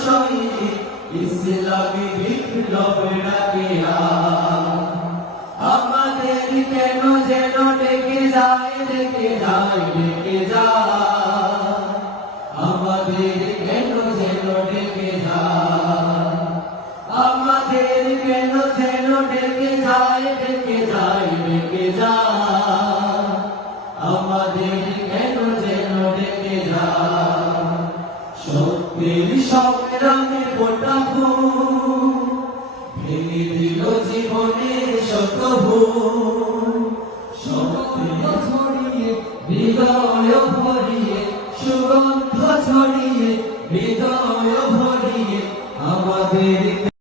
শহীদ ইসলামী বিপ্লব ডাকে আমাদের কেন যেন ডেকে যায় ডেকে যায় ডেকে যায় আমাদের কেন যেন ডেকে যায় আমাদের কেন যেন ডেকে যায় ডেকে যায় ডেকে যায় আমাদের কেন যেন ডেকে যায় সত্যের সংগ্রামে ফোটা ফুল ভেঙে দিল জীবনের শত ভুল সত্য ছড়িয়ে হৃদয় ভরিয়ে সুগন্ধ ছড়িয়ে হৃদয় ভরিয়ে আমাদের